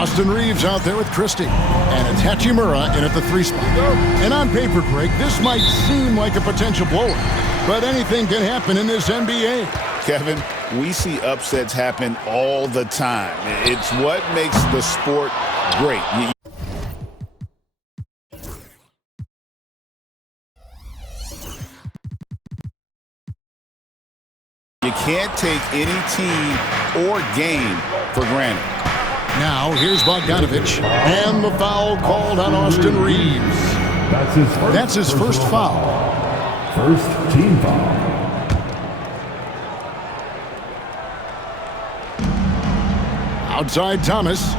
Austin Reeves out there with Christie. And it's Hachimura in at the 3 spot. And on paper, Greg, this might seem like a potential blowout, but anything can happen in this NBA. Kevin, we see upsets happen all the time. It's what makes the sport great. You can't take any team or game for granted. Now, here's Bogdanović, and the foul called on Austin Reeves. That's his first foul. First team foul. Outside Thomas.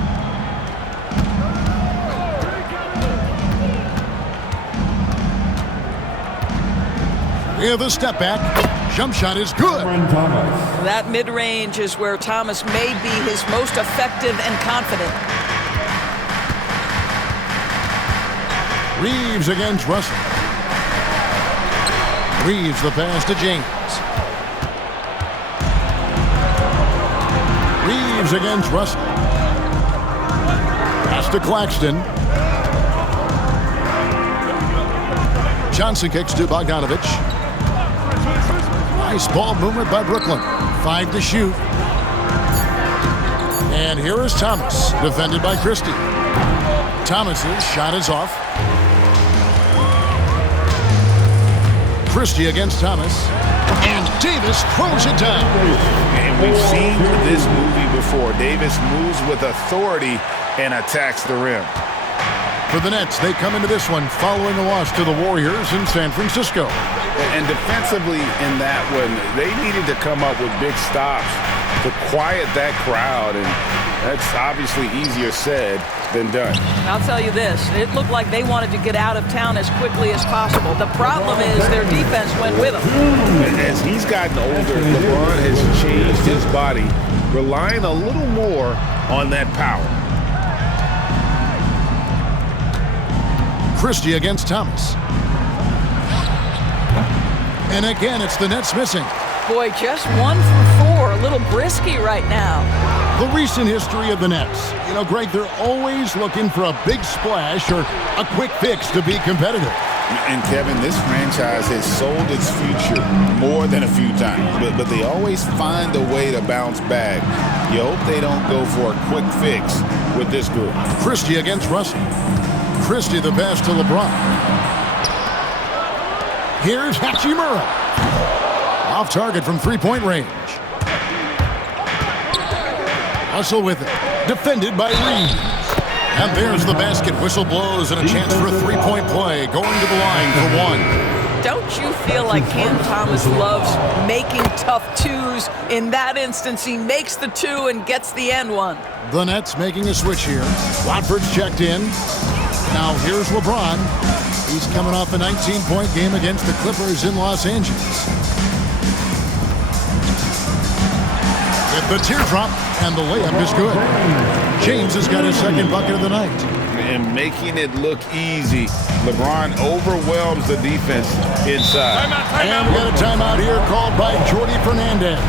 Yeah, the step back. Jump shot is good. That mid-range is where Thomas may be his most effective and confident. Reeves against Russell. Reeves the pass to James. Reeves against Russell. Pass to Claxton. Johnson kicks to Bogdanović. Nice ball movement by Brooklyn. 5 to shoot. And here is Thomas, defended by Christie. Thomas's shot is off. Christie against Thomas. And Davis throws it down. And we've seen this movie before. Davis moves with authority and attacks the rim. For the Nets, they come into this one following a loss to the Warriors in San Francisco. And defensively in that one, they needed to come up with big stops to quiet that crowd, and that's obviously easier said than done. I'll tell you this, it looked like they wanted to get out of town as quickly as possible. The problem is their defense went with them. As he's gotten older, LeBron has changed his body, relying a little more on that power. Christie against Thomas. And again, it's the Nets missing. Boy, just 1 for 4. A little brisky right now. The recent history of the Nets. You know, Greg, they're always looking for a big splash or a quick fix to be competitive. And Kevin, this franchise has sold its future more than a few times, but they always find a way to bounce back. You hope they don't go for a quick fix with this group. Christie against Russell. Christie the pass to LeBron. Here's Hachimura. Off target from 3-point range. Russell with it. Defended by Reeves. And there's the basket. Whistle blows and a chance for a 3-point play. Going to the line for 1. Don't you feel like Cam Thomas loves making tough twos? In that instance, he makes the 2 and gets the end one. The Nets making a switch here. Watford's checked in. Now here's LeBron. He's coming off a 19-point game against the Clippers in Los Angeles. With the teardrop, and the layup is good. James has got his second bucket of the night. And making it look easy, LeBron overwhelms the defense inside. And we got a timeout here called by Jordi Fernandez.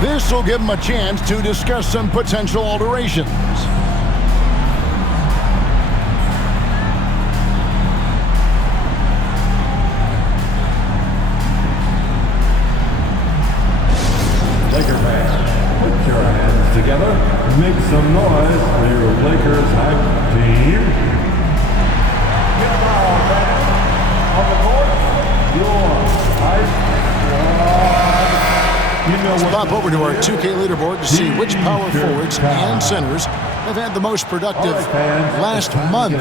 This will give him a chance to discuss some potential alterations. Laker fans, put your hands together, make some noise for your Lakers hype team. On the court, your hype squad. Let's pop over to our 2K leaderboard to see which power forwards and centers have had the most productive last month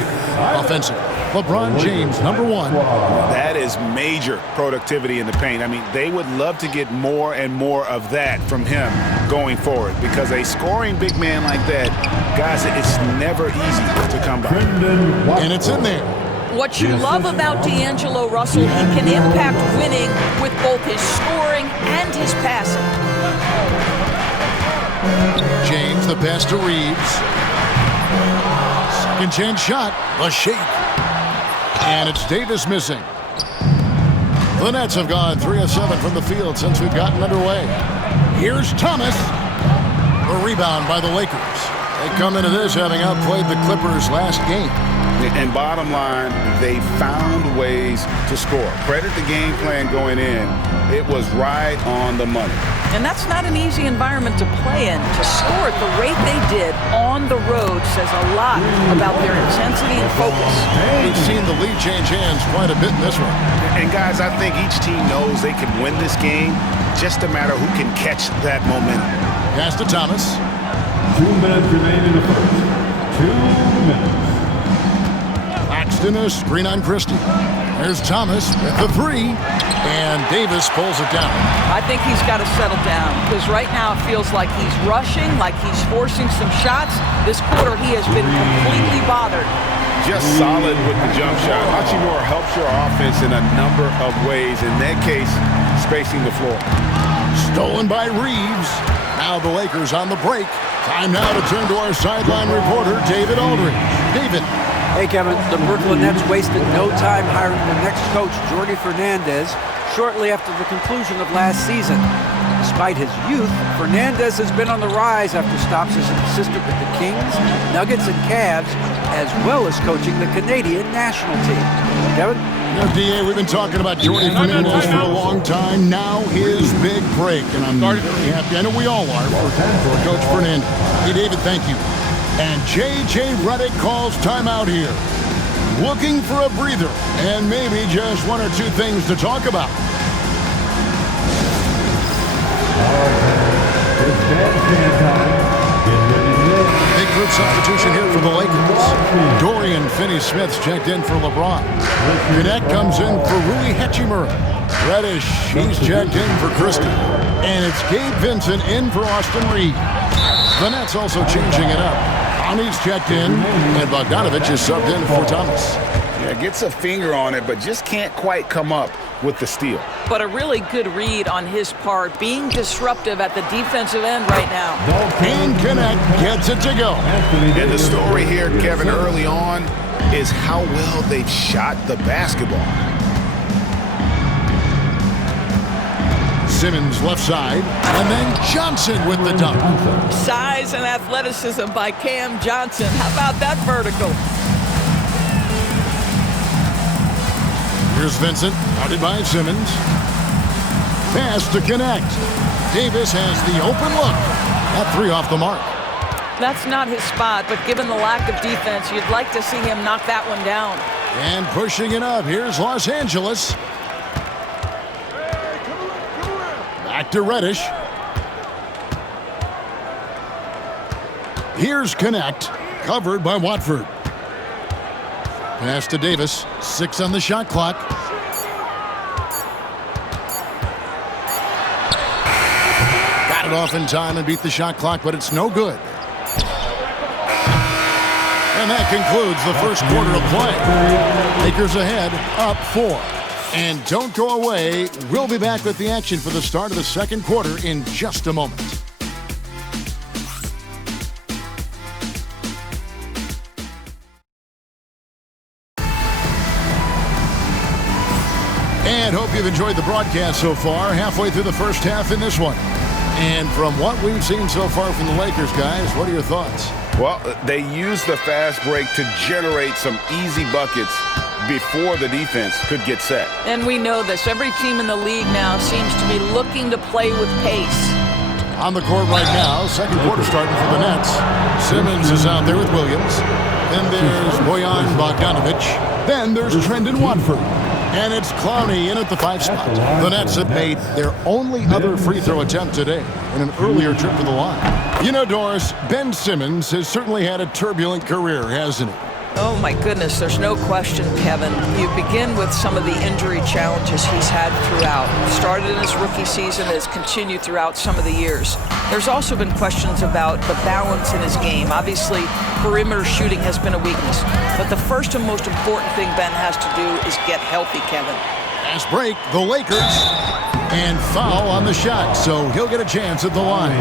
offensive. LeBron James, number 1. That is major productivity in the paint. I mean, they would love to get more and more of that from him going forward, because a scoring big man like that, guys, it's never easy to come by. And it's in there. What you love about D'Angelo Russell, he can impact winning with both his scoring and his passing. James, the pass to Reeves. Second chance shot, a shake. And it's Davis missing. The Nets have gone 3 of 7 from the field since we've gotten underway. Here's Thomas. A rebound by the Lakers. They come into this having outplayed the Clippers last game. And bottom line, they found ways to score. Credit the game plan going in. It was right on the money. And that's not an easy environment to play in. To score at the rate they did on the road says a lot about their intensity and focus. We've seen the lead change hands quite a bit in this one. And guys, I think each team knows they can win this game. Just a matter who can catch that momentum. Pass to Thomas. 2 minutes remain in the first. 2 minutes. Claxton, a screen on Christie. There's Thomas with the three, and Davis pulls it down. I think he's got to settle down because right now it feels like he's rushing, like he's forcing some shots. This quarter he has been completely bothered. Just solid with the jump shot. Hachimura helps your offense in a number of ways. In that case, spacing the floor. Stolen by Reeves. Now the Lakers on the break. Time now to turn to our sideline reporter, David Aldridge. David. Hey, Kevin, the Brooklyn Nets wasted no time hiring the next coach, Jordi Fernandez, shortly after the conclusion of last season. Despite his youth, Fernandez has been on the rise after stops as an assistant with the Kings, Nuggets, and Cavs, as well as coaching the Canadian national team. Kevin? You know, D.A., we've been talking about Jordi Fernandez for a long time. Now his big break, and I'm very happy. I know we all are for Coach Fernandez. Hey, David, thank you. And J.J. Redick calls timeout here. Looking for a breather and maybe just one or two things to talk about. Big group substitution here for the Lakers. Dorian Finney-Smith's checked in for LeBron. Knecht comes in for Rui Hachimura. Reddish, he's checked in for Christie. And it's Gabe Vincent in for Austin Reeves. The Nets also changing it up. He's checked in, and Bogdanovich is subbed in for Thomas. Yeah, gets a finger on it, but just can't quite come up with the steal. But a really good read on his part, being disruptive at the defensive end right now. And Knecht gets it to go. And the story here, Kevin, early on is how well they've shot the basketball. Simmons left side, and then Johnson with the dunk. Size and athleticism by Cam Johnson. How about that vertical? Here's Vincent, guarded by Simmons. Pass to Knecht. Davis has the open look. That three off the mark. That's not his spot, but given the lack of defense, you'd like to see him knock that one down. And pushing it up, here's Los Angeles. Back to Reddish. Here's Knecht, covered by Watford. Pass to Davis, 6 on the shot clock. Got it off in time and beat the shot clock, but it's no good. And that concludes the first quarter of play. Lakers ahead, up 4. And don't go away. We'll be back with the action for the start of the second quarter in just a moment. And hope you've enjoyed the broadcast so far. Halfway through the first half in this one. And from what we've seen so far from the Lakers, guys, what are your thoughts? Well, they used the fast break to generate some easy buckets before the defense could get set. And we know this. Every team in the league now seems to be looking to play with pace. On the court right now, second quarter starting for the Nets. Simmons is out there with Williams. Then there's Bojan Bogdanovich. Then there's Trendon Watford. And it's Clowney in at the 5 spot. The Nets have made their only other free throw attempt today in an earlier trip to the line. You know, Doris, Ben Simmons has certainly had a turbulent career, hasn't he? Oh, my goodness, there's no question, Kevin. You begin with some of the injury challenges he's had throughout. Started in his rookie season, has continued throughout some of the years. There's also been questions about the balance in his game. Obviously, perimeter shooting has been a weakness. But the first and most important thing Ben has to do is get healthy, Kevin. Fast break, the Lakers. And foul on the shot, so he'll get a chance at the line.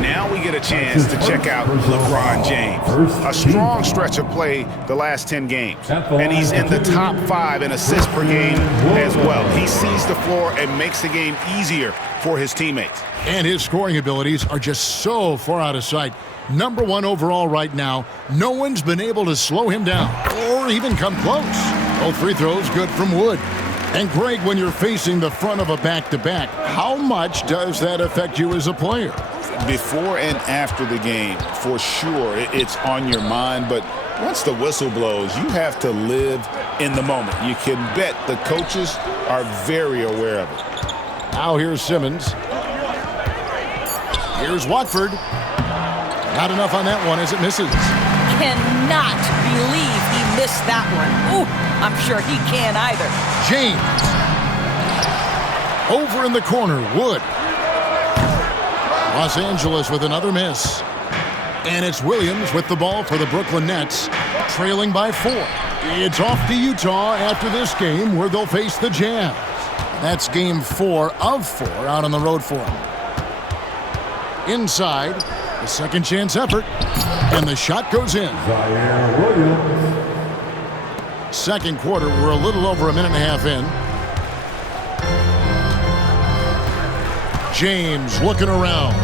Now we get a chance to check out LeBron James. A strong stretch of play the last 10 games. And he's in the top 5 in assists per game as well. He sees the floor and makes the game easier for his teammates. And his scoring abilities are just so far out of sight. Number 1 overall right now. No one's been able to slow him down or even come close. Both free throws good from Wood. And Greg, when you're facing the front of a back-to-back, how much does that affect you as a player? Before and after the game, for sure, it's on your mind. But once the whistle blows, you have to live in the moment. You can bet the coaches are very aware of it. Now here's Simmons. Here's Watford. Not enough on that one as it misses. Cannot believe he missed that one. Ooh, I'm sure he can't either. James. Over in the corner, Wood. Los Angeles with another miss. And it's Williams with the ball for the Brooklyn Nets, trailing by 4. It's off to Utah after this game where they'll face the Jazz. That's game 4 of 4 out on the road for them. Inside, the second chance effort, and the shot goes in. Zaire Williams. Second quarter, we're a little over a minute and a half in. James looking around.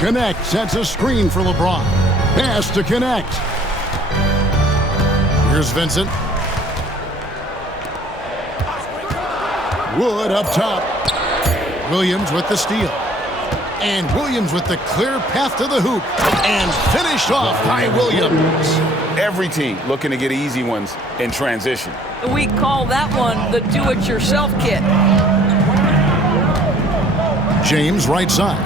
Connect sets a screen for LeBron. Pass to Connect. Here's Vincent. Wood up top. Williams with the steal. And Williams with the clear path to the hoop. And finished off by Williams. Every team looking to get easy ones in transition. We call that one the do-it-yourself kit. James right side.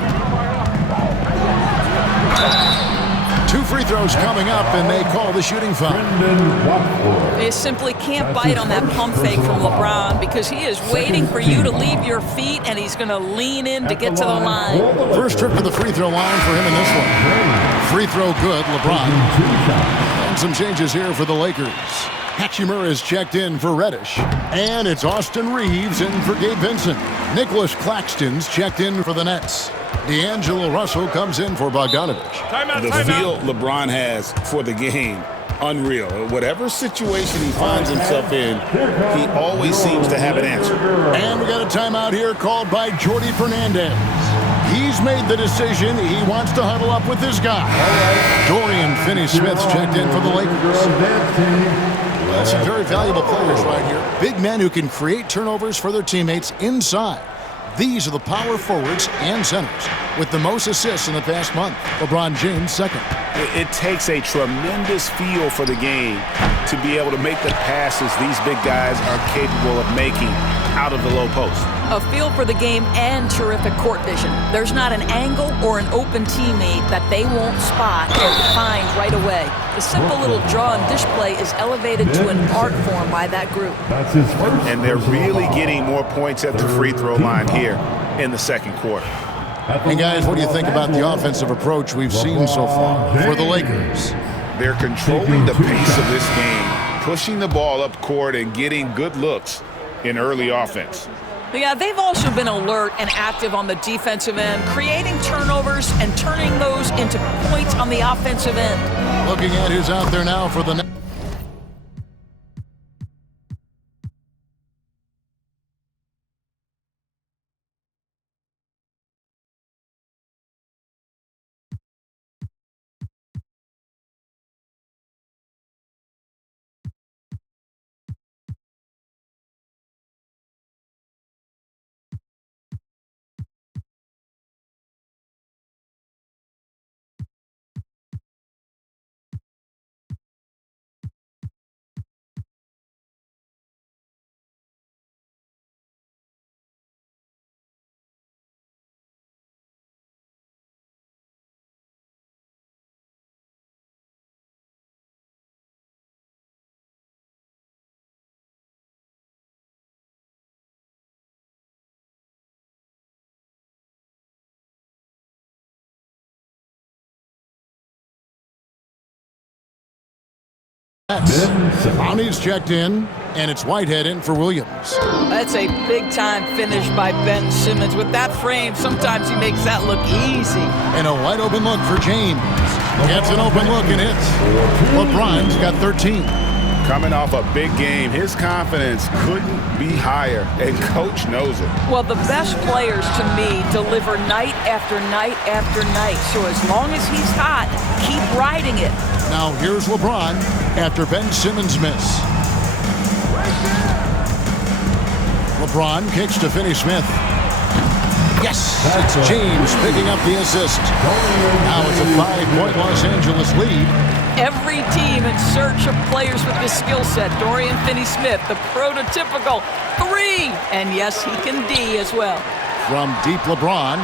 2 free throws coming up, and they call the shooting foul. Brendan Watford. They simply can't bite on that pump fake from LeBron because he is waiting for you to leave your feet, and he's going to lean in to get to the line. First trip to the free throw line for him in this one. Free throw good, LeBron. And some changes here for the Lakers. Hachimura is checked in for Reddish. And it's Austin Reeves in for Gabe Vincent. Nicholas Claxton's checked in for the Nets. D'Angelo Russell comes in for Bogdanovich. The feel LeBron has for the game, unreal. Whatever situation he finds himself in, he always seems to have an answer. And we got a timeout here called by Jordi Fernandez. He's made the decision. He wants to huddle up with this guy. Dorian Finney-Smith's checked in for the Lakers. Well, some very valuable players right here. Big men who can create turnovers for their teammates inside. These are the power forwards and centers with the most assists in the past month. LeBron James second. It takes a tremendous feel for the game to be able to make the passes these big guys are capable of making out of the low post. A feel for the game and terrific court vision. There's not an angle or an open teammate that they won't spot or find right away. The simple little draw and dish play is elevated to an art form by that group. That's his first. And they're really getting more points at the free throw line here in the second quarter. And guys, what do you think about the offensive approach we've seen so far for the Lakers? They're controlling the pace of this game, pushing the ball up court and getting good looks in early offense. Yeah, they've also been alert and active on the defensive end, creating turnovers and turning those into points on the offensive end. Looking at who's out there now for the Nets. Brownie's checked in. And it's Whitehead in for Williams. That's a big-time finish by Ben Simmons. With that frame, sometimes he makes that look easy. And a wide-open look for James. Gets an open look and hits. LeBron's got 13. Coming off a big game, his confidence couldn't be higher, and Coach knows it. Well, the best players, to me, deliver night after night after night. So as long as he's hot, keep riding it. Now here's LeBron after Ben Simmons' miss. LeBron kicks to Finney-Smith. Yes, it's James picking up the assist. Now it's a 5-point Los Angeles lead. Every team in search of players with this skill set. Dorian Finney-Smith, the prototypical 3. And yes, he can D as well. From deep LeBron.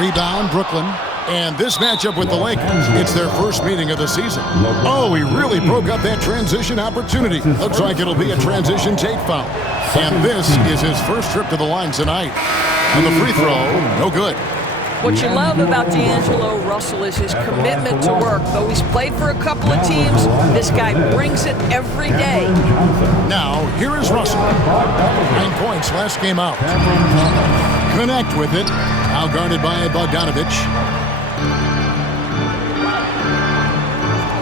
Rebound Brooklyn. And this matchup with the Lakers, it's their first meeting of the season. Oh, he really broke up that transition opportunity. Looks like it'll be a transition take foul. And this is his first trip to the line tonight. And the free throw, no good. What you love about D'Angelo Russell is his commitment to work. Though he's played for a couple of teams, this guy brings it every day. Now, here is Russell. 9 points last game out. Connect with it. Now guarded by Bogdanovich.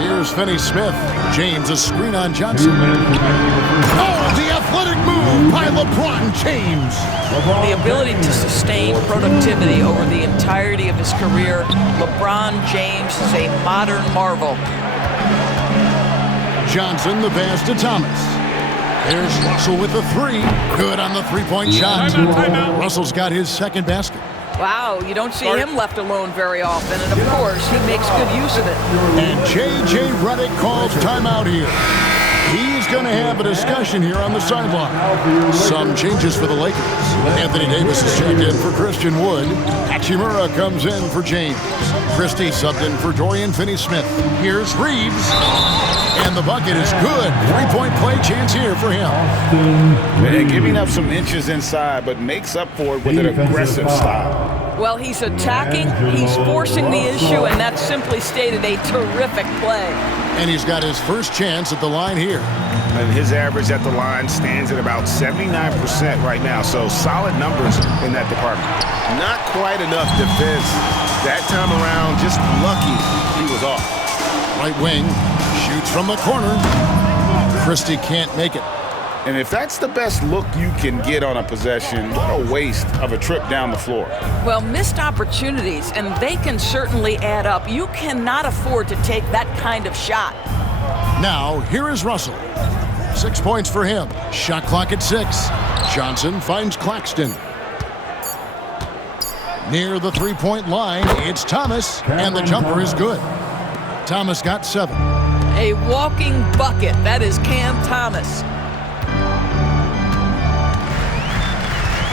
Here's Finney-Smith. James, a screen on Johnson. Oh, the athletic move by LeBron James. The ability to sustain productivity over the entirety of his career, LeBron James is a modern marvel. Johnson, the pass to Thomas. There's Russell with the 3. Good on the three-point shot. Timeout. Russell's got his second basket. Wow, you don't see him left alone very often, and of course, he makes good use of it. And J.J. Redick calls timeout here. He's going to have a discussion here on the sideline. Some changes for the Lakers. Anthony Davis is checked in for Christian Wood. Hachimura comes in for James. Christie subbed in for Dorian Finney-Smith. Here's Reeves. And the bucket is good. 3-point play chance here for him. And giving up some inches inside, but makes up for it with an aggressive style. Well, he's attacking, he's forcing the issue, and that's simply stated a terrific play. And he's got his first chance at the line here. And his average at the line stands at about 79% right now, so solid numbers in that department. Not quite enough defense that time around, just lucky he was off. Right wing, shoots from the corner. Christie can't make it. And if that's the best look you can get on a possession, what a waste of a trip down the floor. Well, missed opportunities, and they can certainly add up. You cannot afford to take that kind of shot. Now, here is Russell. 6 points for him. Shot clock at 6. Johnson finds Claxton. Near the three-point line, it's Thomas, and the jumper is good. Thomas got 7. A walking bucket. That is Cam Thomas.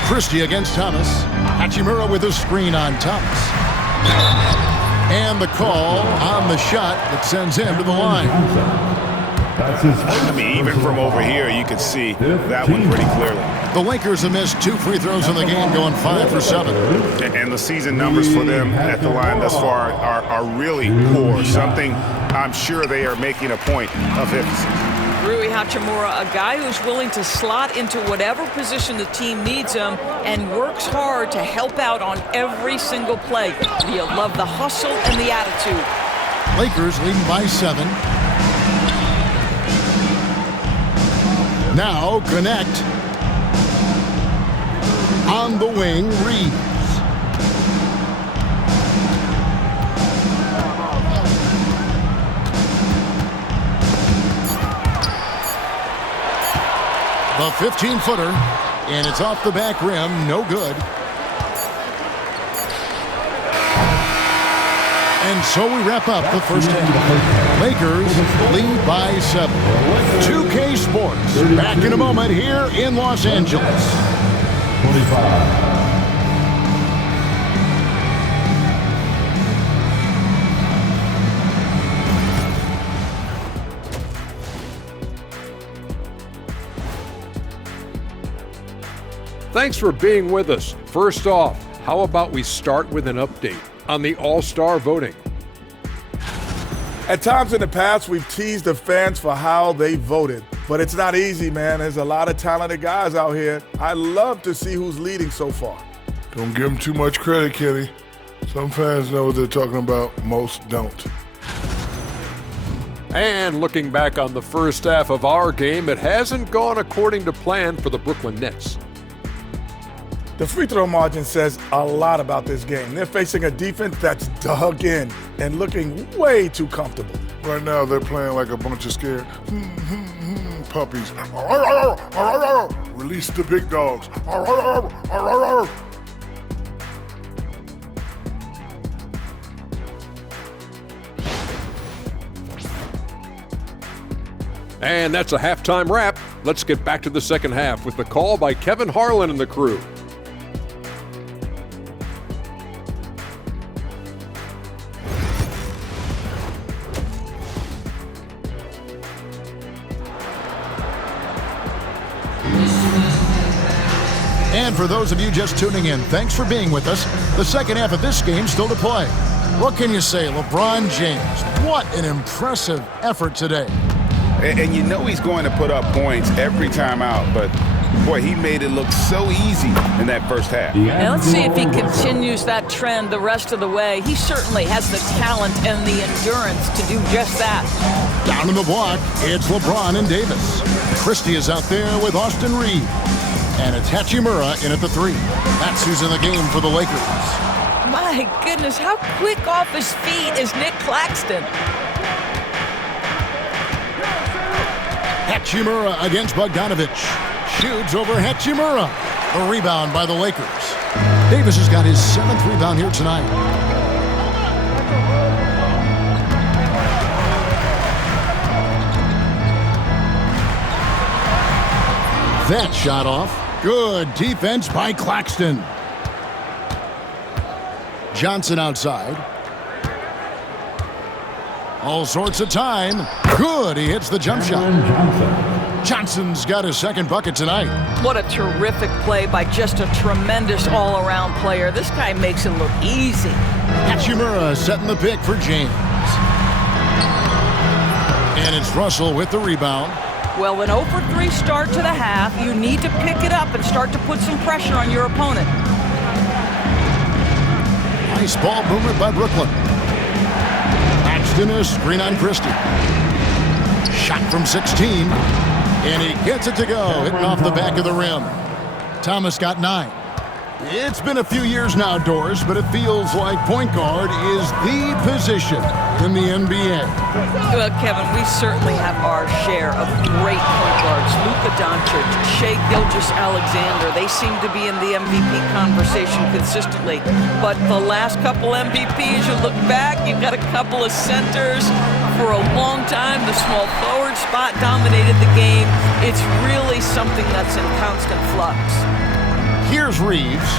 Christie against Thomas. Hachimura with a screen on Thomas. And the call on the shot that sends him to the line. I mean, even from over here, you could see that one pretty clearly. The Lakers have missed 2 free throws in the game, going 5 for 7. And the season numbers for them at the line thus far are really poor. Something I'm sure they are making a point of emphasis. Rui Hachimura, a guy who's willing to slot into whatever position the team needs him and works hard to help out on every single play. You love the hustle and the attitude. Lakers leading by 7. Now connect. On the wing, Reeves. The 15-footer, and it's off the back rim, no good. And so we wrap up the first half. Lakers lead by 7. 2K Sports, back in a moment here in Los Angeles. 25. Thanks for being with us. First off, how about we start with an update on the All-Star voting? At times in the past, we've teased the fans for how they voted. But it's not easy, man. There's a lot of talented guys out here. I love to see who's leading so far. Don't give them too much credit, Kenny. Some fans know what they're talking about, most don't. And looking back on the first half of our game, it hasn't gone according to plan for the Brooklyn Nets. The free throw margin says a lot about this game. They're facing a defense that's dug in and looking way too comfortable. Right now, they're playing like a bunch of scared puppies. Release the big dogs. And that's a halftime wrap. Let's get back to the second half with the call by Kevin Harlan and the crew. And for those of you just tuning in, thanks for being with us. The second half of this game still to play. What can you say, LeBron James? What an impressive effort today. And you know he's going to put up points every time out, but boy, he made it look so easy in that first half. Now let's see if he continues that trend the rest of the way. He certainly has the talent and the endurance to do just that. Down in the block, it's LeBron and Davis. Christie is out there with Austin Reeves. And it's Hachimura in at the 3. That's who's in the game for the Lakers. My goodness, how quick off his feet is Nick Claxton? Hachimura against Bogdanovich. Shoots over Hachimura. A rebound by the Lakers. Davis has got his 7th rebound here tonight. That shot off. Good defense by Claxton. Johnson outside. All sorts of time. Good, he hits the jump shot. Johnson's got his 2nd bucket tonight. What a terrific play by just a tremendous all-around player. This guy makes it look easy. Hachimura setting the pick for James. And it's Russell with the rebound. Well, an 0-for-3 start to the half, you need to pick it up and start to put some pressure on your opponent. Nice ball movement by Brooklyn. Paxton a screen on Christie. Shot from 16. And he gets it to go, hitting off the back of the rim. Thomas got 9. It's been a few years now, Doris, but it feels like point guard is the position in the NBA. Well, Kevin, we certainly have our share of great point guards. Luka Doncic, Shai Gilgeous-Alexander, they seem to be in the MVP conversation consistently. But the last couple MVPs, you look back, you've got a couple of centers. For a long time, the small forward spot dominated the game. It's really something that's in constant flux. Here's Reeves.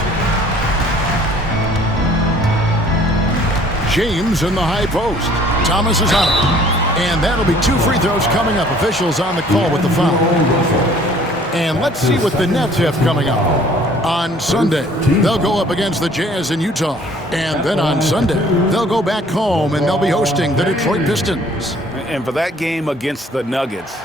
James in the high post. Thomas is on it. And that'll be 2 free throws coming up. Officials on the call with the foul. And let's see what the Nets have coming up. On Sunday, they'll go up against the Jazz in Utah. And then on Sunday, they'll go back home and they'll be hosting the Detroit Pistons. And for that game against the Nuggets,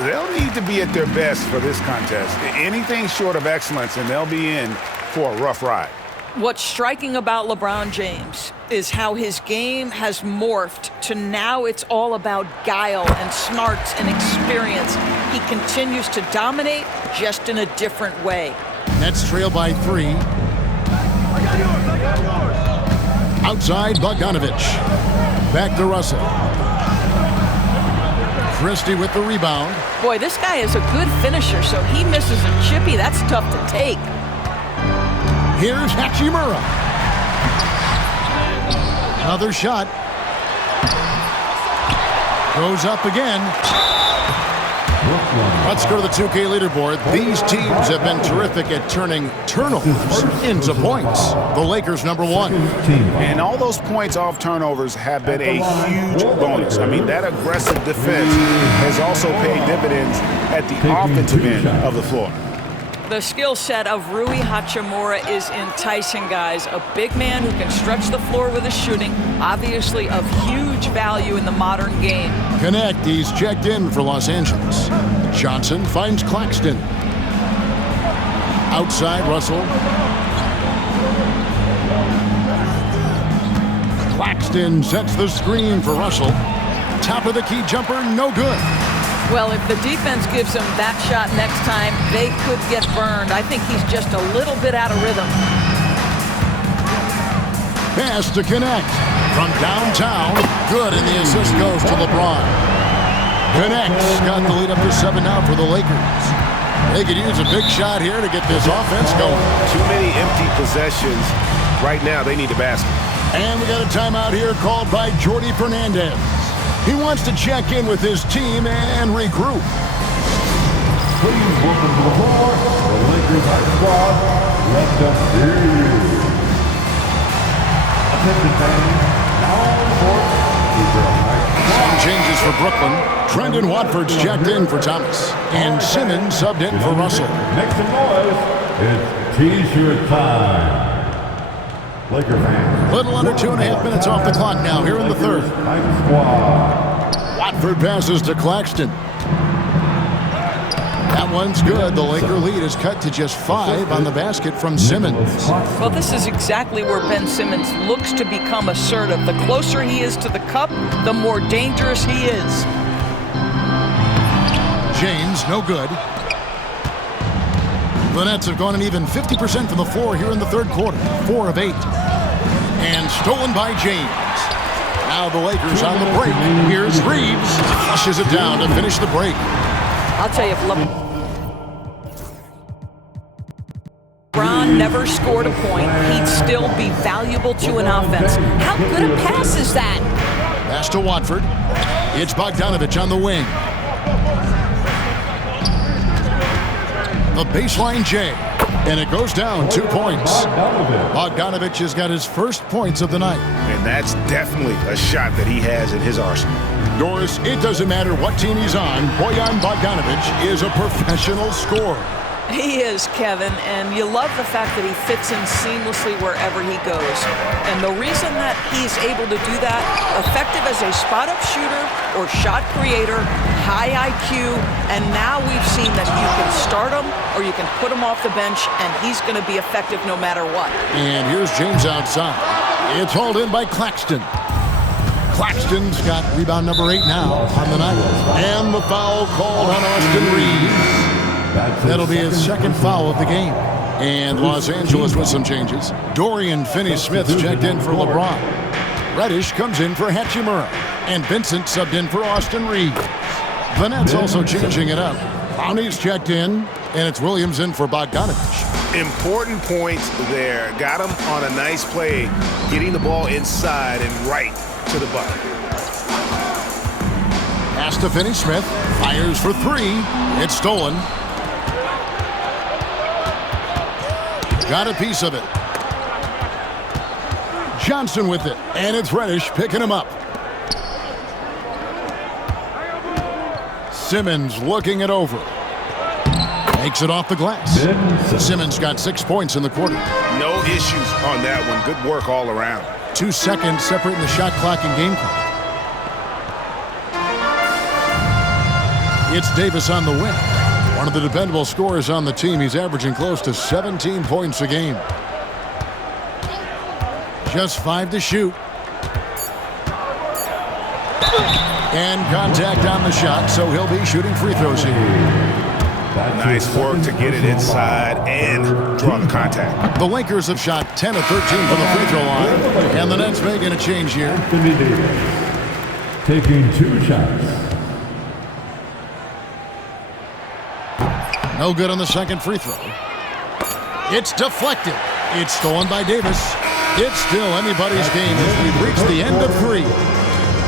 they'll need to be at their best for this contest. Anything short of excellence, and they'll be in for a rough ride. What's striking about LeBron James is how his game has morphed to now it's all about guile and smarts and experience. He continues to dominate just in a different way. Nets trail by 3. Outside, Bogdanovich. Back to Russell. Christie with the rebound. Boy, this guy is a good finisher, so he misses a chippy. That's tough to take. Here's Hachimura. Another shot. Goes up again. Let's go to the 2K leaderboard. These teams have been terrific at turning turnovers into points. The Lakers #1. And all those points off turnovers have been a huge bonus. I mean, that aggressive defense has also paid dividends at the offensive end of the floor. The skill set of Rui Hachimura is enticing, guys. A big man who can stretch the floor with his shooting, obviously of huge value in the modern game. Connect, he's checked in for Los Angeles. Johnson finds Claxton. Outside, Russell. Claxton sets the screen for Russell. Top of the key jumper, no good. Well, if the defense gives him that shot next time, they could get burned. I think he's just a little bit out of rhythm. Pass to Connect. From downtown, good, and the assist goes to LeBron. Connect's got the lead up to 7 now for the Lakers. They could use a big shot here to get this offense going. Too many empty possessions. Right now, they need a basket. And we got a timeout here called by Jordi Fernandez. He wants to check in with his team and regroup. Please welcome to the floor, the Lakers high squad. Let them hear you. Attention fans, now on the court, Laker high Some changes for Brooklyn. Trendon Watford's checked in for Thomas. And Simmons subbed in for Russell. Make some noise. It's T-shirt time. Laker fans. Little under 2.5 minutes off the clock now here in the third. High squad. Watford passes to Claxton. That one's good. The Laker lead is cut to just 5 on the basket from Simmons. Well, this is exactly where Ben Simmons looks to become assertive. The closer he is to the cup, the more dangerous he is. James, no good. The Nets have gone an even 50% from the floor here in the third quarter. 4 of 8. And stolen by James. Now the Lakers on the break. Here's Reeves. Flushes it down to finish the break. I'll tell you, if LeBron never scored a point, he'd still be valuable to an offense. How good a pass is that? Pass to Watford. It's Bogdanovich on the wing. The baseline J. And it goes down 2 points. Bogdanovich has got his first points of the night. And that's definitely a shot that he has in his arsenal. Doris, it doesn't matter what team he's on, Bojan Bogdanovich is a professional scorer. He is, Kevin, and you love the fact that he fits in seamlessly wherever he goes. And the reason that he's able to do that, effective as a spot-up shooter or shot creator, high IQ, and now we've seen that you can start him or you can put him off the bench, and he's going to be effective no matter what. And here's James outside. It's hauled in by Claxton. Claxton's got rebound number 8 now on the night. And the foul called on Austin Reeves. That'll be his second foul of the game. And Los Angeles with some changes. Dorian Finney-Smith's checked in for LeBron. Reddish comes in for Hachimura. And Vincent subbed in for Austin Reeves. The Nets also changing it up. Bounty's checked in, and it's Williams in for Bogdanovich. Important points there. Got him on a nice play, getting the ball inside and right to the bucket. Pass to Finney-Smith. Fires for 3. It's stolen. Got a piece of it. Johnson with it. And it's Reddish picking him up. Simmons looking it over. Makes it off the glass. Simmons got 6 points in the quarter. No issues on that one. Good work all around. 2 seconds separating the shot clock and game clock. It's Davis on the wing. One of the dependable scorers on the team. He's averaging close to 17 points a game. Just 5 to shoot. And contact on the shot, so he'll be shooting free throws here. Nice work to get it inside and draw the contact. The Lakers have shot 10 of 13 from the free throw line. And the Nets making a change here. Anthony Davis taking 2 shots. No good on the second free throw. It's deflected. It's stolen by Davis. It's still anybody's game as we've reached the end of 3.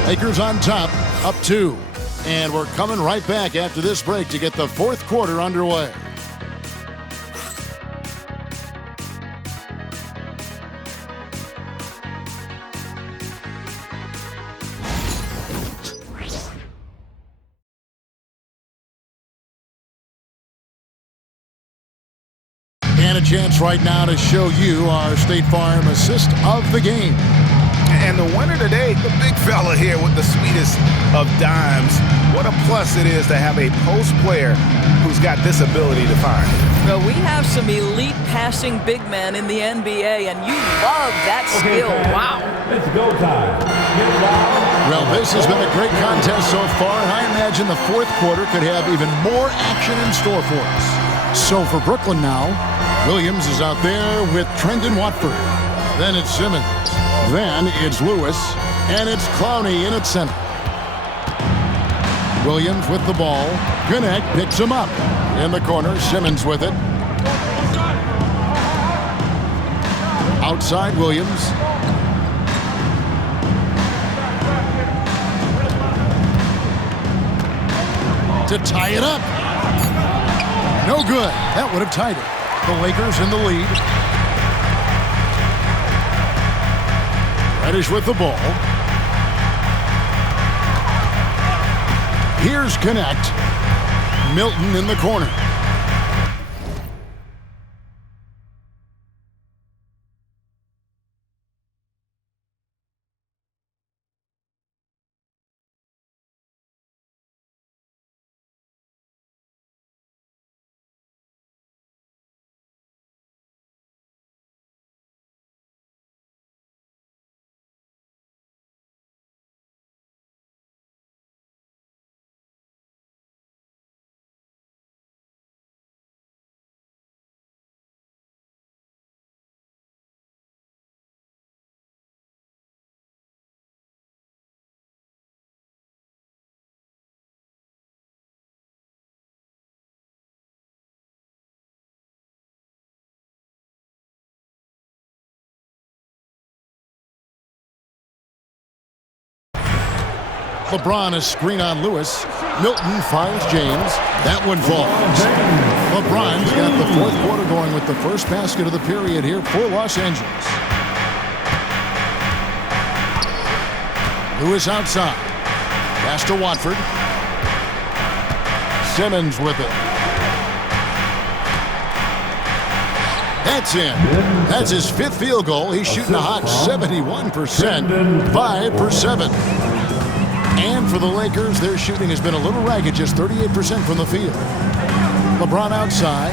Lakers on top, up 2. And we're coming right back after this break to get the fourth quarter underway. And a chance right now to show you our State Farm assist of the game. And the winner today, the big fella here with the sweetest of dimes. What a plus it is to have a post player who's got this ability to find. Well, we have some elite passing big men in the NBA, and you love that skill. Wow. It's go time. Get loud. Well, this has been a great contest so far, and I imagine the fourth quarter could have even more action in store for us. So for Brooklyn now, Williams is out there with Trendon Watford. Then it's Simmons. Then it's Lewis. And it's Clowney in at center. Williams with the ball. Gwinnett picks him up. In the corner, Simmons with it. Outside Williams. To tie it up. No good. That would have tied it. The Lakers in the lead. Reddish with the ball. Here's Connect. Milton in the corner. LeBron is screen on Lewis. Milton finds James. That one falls. LeBron's got the fourth quarter going with the first basket of the period here for Los Angeles. Lewis outside. Pass to Watford. Simmons with it. That's in. That's his fifth field goal. He's shooting a hot 71%. 5 for 7. And for the Lakers, their shooting has been a little ragged, just 38% from the field. LeBron outside.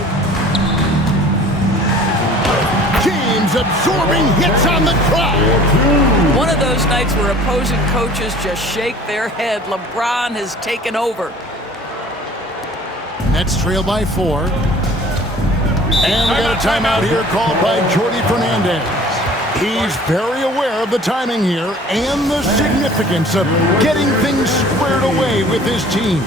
James absorbing hits on the crowd. One of those nights where opposing coaches just shake their head. LeBron has taken over. Nets trail by 4. And we got a timeout here called by Jordi Fernandez. He's very aware of the timing here and the significance of getting things squared away with his team.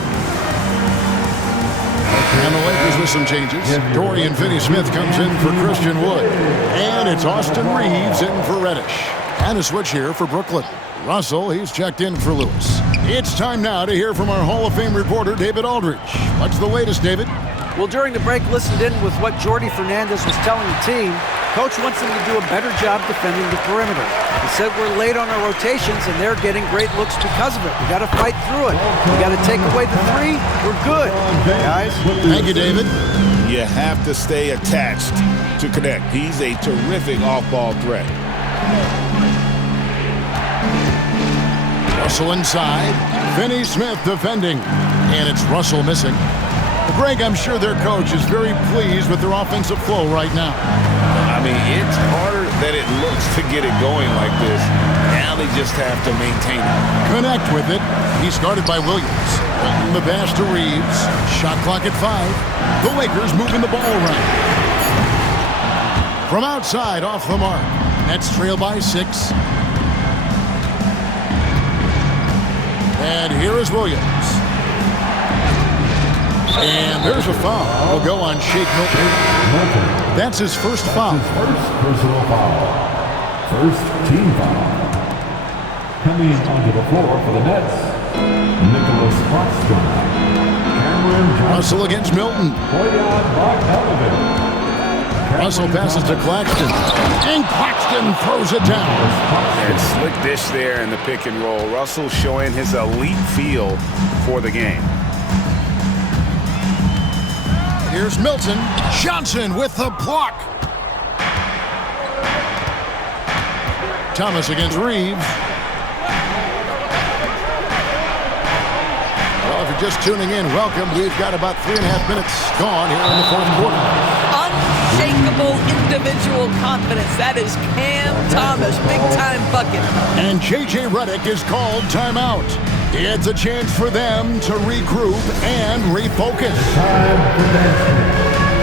And the Lakers with some changes. Dorian Finney-Smith comes in for Christian Wood. And it's Austin Reeves in for Reddish. And a switch here for Brooklyn. Russell, he's checked in for Lewis. It's time now to hear from our Hall of Fame reporter, David Aldridge. What's the latest, David? Well, during the break, listened in with what Jordi Fernandez was telling the team. Coach wants them to do a better job defending the perimeter. He said we're late on our rotations, and they're getting great looks because of it. We got to fight through it. We got to take away the three. We're good, guys. Thank you, David. You have to stay attached to Connect. He's a terrific off-ball threat. Russell inside. Finney-Smith defending. And it's Russell missing. Greg, I'm sure their coach is very pleased with their offensive flow right now. I mean, it's harder than it looks to get it going like this. Now they just have to maintain it. Connect with it. He's guarded by Williams. The pass to Reeves. Shot clock at 5. The Lakers moving the ball around. From outside, off the mark. Nets trail by 6. And here is Williams. And there's a foul. Will go on Shake Milton. That's his first foul. First personal foul. First team foul. Coming onto the floor for the Nets, Nicholas Claxton. Cameron Johnson. Russell against Milton. Bojan Bogdanovic. Russell passes to Claxton. And Claxton throws it down. And slick dish there in the pick and roll. Russell showing his elite feel for the game. Here's Milton. Johnson with the block. Thomas against Reeves. Well, if you're just tuning in, welcome. We've got about 3.5 minutes gone here in the fourth quarter. Unshakable individual confidence. That is Cam Thomas, big-time bucket. And J.J. Redick is called timeout. It's a chance for them to regroup and refocus. Time for dancing.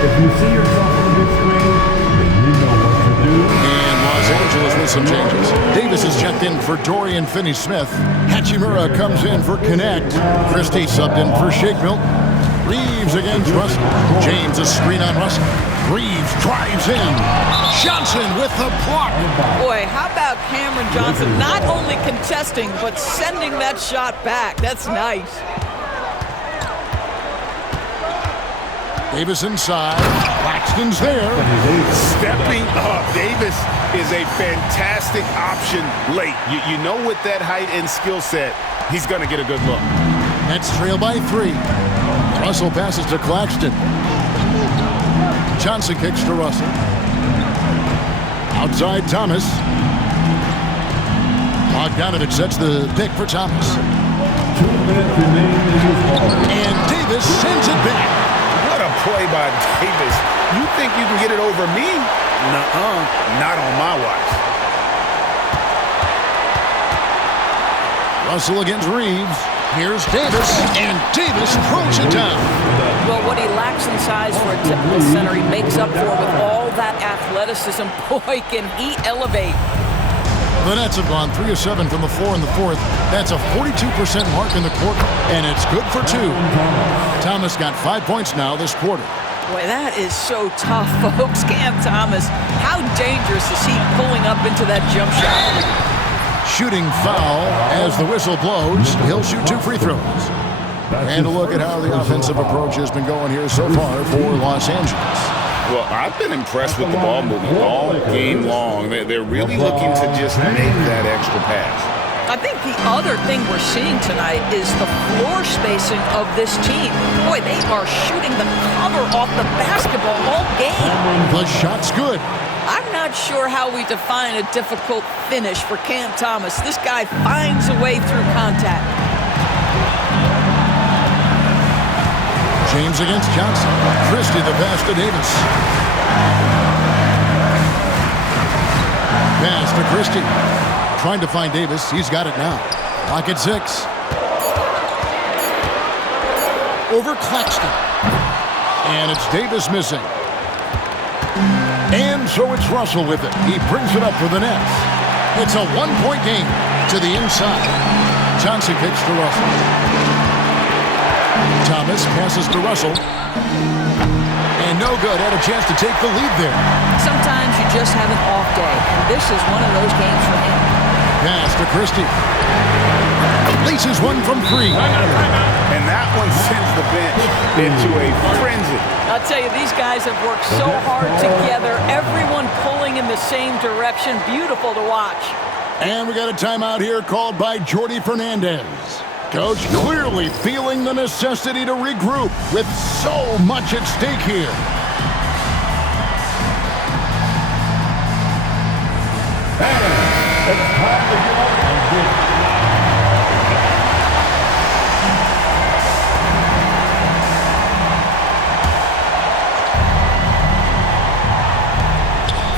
If you see yourself on the big screen, then you know what to do. And Los Angeles with some changes. Davis is checked in for Dorian Finney-Smith. Hachimura comes in for Connect. Christie subbed in for Shake Milton. Reeves against Russell. James a screen on Russell. Reeves drives in. Johnson with the block. Boy, how about Cameron Johnson not only contesting, but sending that shot back? That's nice. Davis inside. Claxton's there. Stepping up. Davis is a fantastic option late. You know with that height and skill set, he's going to get a good look. Nets trail by 3. Russell passes to Claxton. Johnson kicks to Russell. Outside Thomas. Bogdanovich sets the pick for Thomas. 2 minutes remaining in this ball. And Davis sends it back. What a play by Davis. You think you can get it over me? Nuh-uh. Not on my watch. Russell against Reeves. Here's Davis, and Davis throws it down. Well, what he lacks in size for a typical center, he makes up for with all that athleticism. Boy, can he elevate. The Nets have gone 3 of 7 from the floor in the fourth. That's a 42% mark in the quarter, and it's good for 2. Thomas got 5 points now this quarter. Boy, that is so tough, folks. Cam Thomas, how dangerous is he pulling up into that jump shot? Shooting foul as the whistle blows. He'll shoot 2 free throws. And a look at how the offensive approach has been going here so far for Los Angeles. Well, I've been impressed with the ball movement all game long. They're really looking to just make that extra pass. I think the other thing we're seeing tonight is the floor spacing of this team. Boy, they are shooting the cover off the basketball all game. The shot's good. I'm not sure how we define a difficult finish for Cam Thomas. This guy finds a way through contact. James against Johnson. Christie the pass to Davis. Pass to Christie. Trying to find Davis. He's got it now. Pocket 6. Over Claxton. And it's Davis missing. And so it's Russell with it. He brings it up for the Nets. It's a 1-point game to the inside. Johnson kicks to Russell. Thomas passes to Russell. And no good. Had a chance to take the lead there. Sometimes you just have an off day. This is one of those games for him. Pass to Christie. Laces one from 3. And that one sends the bench into a frenzy. I'll tell you, these guys have worked so hard together. Everyone pulling in the same direction. Beautiful to watch. And we got a timeout here called by Jordi Fernandez. Coach clearly feeling the necessity to regroup with so much at stake here. And it's time to get up and get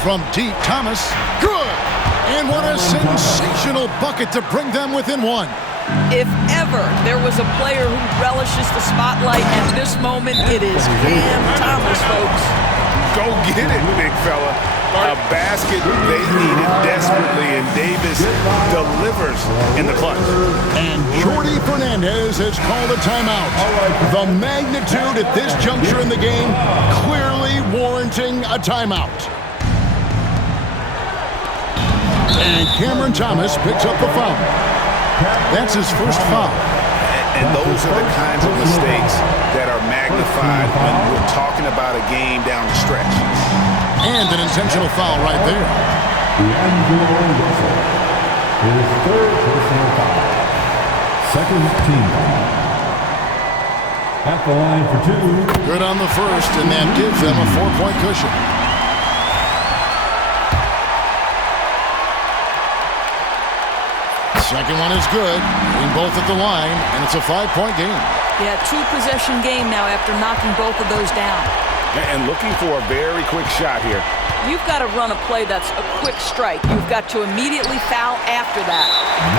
From deep, Thomas. Good! And what a sensational bucket to bring them within 1. If ever there was a player who relishes the spotlight at this moment, it is Cam Thomas, folks. Go get it, big fella. A basket they needed desperately, and Davis delivers in the clutch. And Jordi Fernandez has called a timeout. The magnitude at this juncture in the game clearly warranting a timeout. And Cameron Thomas picks up the foul. That's his first foul. And those are the kinds of mistakes that are magnified when we're talking about a game down the stretch. And an intentional foul right there. D'Angelo Russell. His 3rd personal foul. 2nd team foul. At the line for two. Good on the first, and that gives them a 4-point cushion. Second one is good. Getting both at the line, and it's a 5-point game. Yeah, 2-possession game now after knocking both of those down. And looking for a very quick shot here. You've got to run a play that's a quick strike. You've got to immediately foul after that.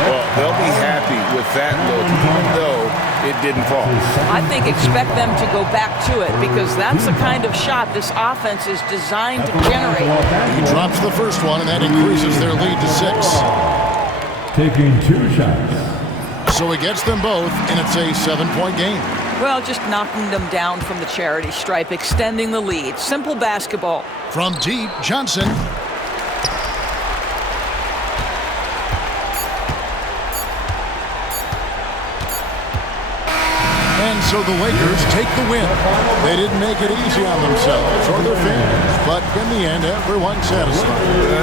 Well, they'll be happy with that look, even though it didn't fall. I think expect them to go back to it because that's the kind of shot this offense is designed to generate. He drops the first one, and that increases their lead to 6. Taking 2 shots. So he gets them both, and it's a 7-point game. Well, just knocking them down from the charity stripe, extending the lead. Simple basketball. From deep, Johnson. And so the Lakers take the win. They didn't make it easy on themselves or their fans, but in the end, everyone's satisfied.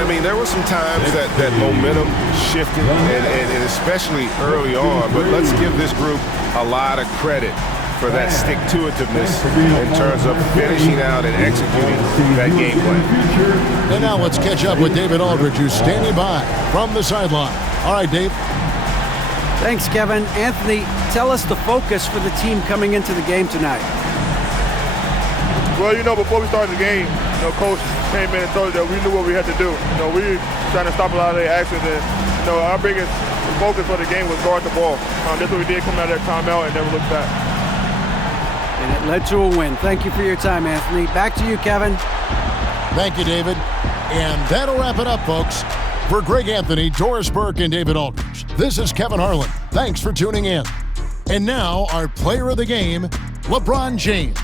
I mean, there were some times that momentum shifted, and especially early on, but let's give this group a lot of credit for that stick-to-itiveness in terms of finishing out and executing that game plan. And now let's catch up with David Aldridge, who's standing by from the sideline. All right, Dave. Thanks, Kevin. Anthony, tell us the focus for the team coming into the game tonight. Well, before we started the game, Coach came in and told us that we knew what we had to do. We were trying to stop a lot of their actions, and our biggest focus for the game was guard the ball. That's what we did coming out of that timeout and never looked back. And it led to a win. Thank you for your time, Anthony. Back to you, Kevin. Thank you, David. And that'll wrap it up, folks. For Greg Anthony, Doris Burke, and David Aldridge, this is Kevin Harlan. Thanks for tuning in. And now, our player of the game, LeBron James.